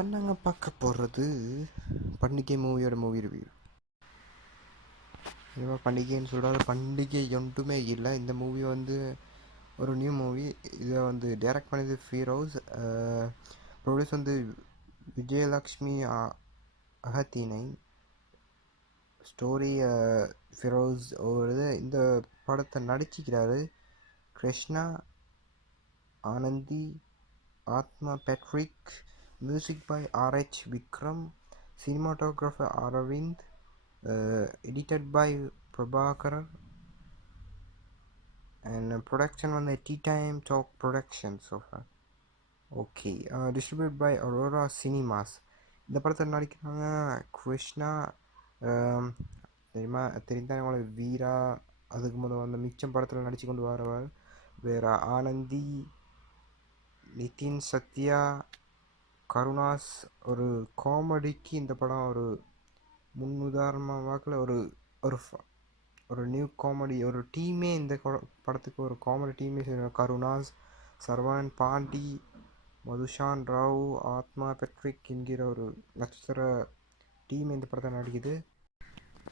இப்போ நாங்கள் பார்க்க போகிறது பண்டிகை மூவியோட மூவி ரிவ்யூ. இப்போ பண்டிகைன்னு சொல்கிறாரு, பண்டிகை ஒன்றுமே இல்லை. இந்த மூவி வந்து ஒரு நியூ மூவி. இதை வந்து டைரக்ட் பண்ணது ஃபீரோஸ், ப்ரொடியூஸ் வந்து விஜயலக்ஷ்மி அகத்தினை, ஸ்டோரி ஃபீரோஸ். ஒரு இந்த படத்தை நடிச்சிக்கிறாரு Krishna, Anandhi, Athma Patrick. Music by RH Vikram, cinematographer Aravind, edited by Prabhakar, and production வந்து Tea Time Talk Production so far. Okay, distributed by Aurora Cinemas. இந்த படத்தில் நடிக்கிறாங்க கிருஷ்ணா, தெரிந்தாங்க உங்களுக்கு வீரா, அதுக்கு முதல் வந்து மிச்சம் படத்தில் நடித்து கொண்டு வரவர். வேறு ஆனந்தி, நிதின், சத்யா, கருணாஸ். ஒரு காமெடிக்கு இந்த படம் ஒரு முன்னுதாரணமாக ஒரு ஒரு ஒரு நியூ காமெடி, ஒரு டீமே இந்த படத்துக்கு ஒரு காமெடி டீமே. கருணாஸ், சர்வான் பாண்டி, மதுஷான் ராவ், ஆத்மா பெட்ரிக் என்கிற ஒரு நட்சத்திர டீம் இந்த படத்தை நடிக்குது.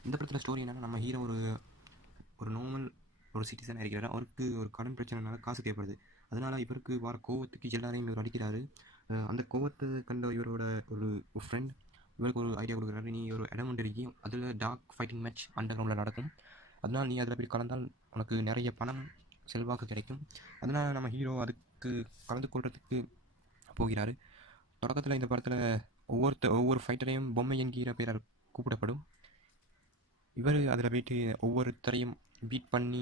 இந்த படத்தில் ஸ்டோரி என்னென்னா, நம்ம ஹீரோ ஒரு நார்மல் ஒரு சிட்டிசனாக இருக்கிறார். அவருக்கு ஒரு கடன் பிரச்சனைனால காசு தேவைப்படுது. அதனால் இவருக்கு வர கோவத்துக்கு எல்லாரையும் இவர் அடிக்கிறாரு. அந்த கோவத்தை கண்ட இவரோட ஒரு ஃப்ரெண்ட் இவருக்கு ஒரு ஐடியா கொடுக்குறாரு. நீ ஒரு இடம் ஒன்று இருக்கி, அதில் டார்க் ஃபைட்டிங் மேட்ச் அண்டர் கிரவுண்டில் நடக்கும். அதனால் நீ அதில் போய் கலந்தால் உனக்கு நிறைய பணம் செல்வாக்கு கிடைக்கும். அதனால் நம்ம ஹீரோ அதுக்கு கலந்து கொள்றதுக்கு போகிறார். தொடக்கத்தில் இந்த படத்தில் ஒவ்வொரு ஃபைட்டரையும் பொம்மை என்கிற பேரால் கூப்பிடப்படும். இவர் அதில் போயிட்டு ஒவ்வொருத்தரையும் பீட் பண்ணி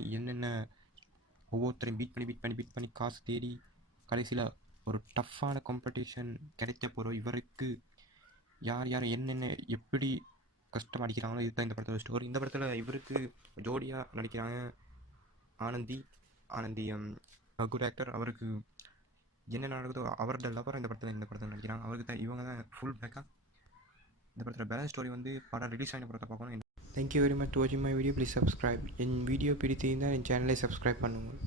ஒவ்வொருத்தரையும் பீட் பண்ணி காசு தேடி கடைசியில் ஒரு டஃப்பான காம்படிஷன் கிடைக்க போகிற இவருக்கு யார் என்னென்ன எப்படி கஷ்டம் அடிக்கிறாங்களோ இதுதான் இந்த படத்தோட ஸ்டோரி. இந்த படத்தில் இவருக்கு ஜோடியாக நடிக்கிறாங்க ஆனந்தி. Good actor. அவருக்கு என்ன நடக்குதோ அவரோட லவர் இந்த படத்தில் நடிக்கிறாங்க. அவருக்கு தான் இவங்க தான் ஃபுல் பேக்காக. இந்த படத்தில் பேலன்ஸ் ஸ்டோரி வந்து படம் ரிலீஸ் ஆன படத்தை பார்க்கணும். Thank you very much for watching my video. Please subscribe. N video பிடித்திருந்தால் என் சேனலை சப்ஸ்கிரைப் பண்ணுங்கள்.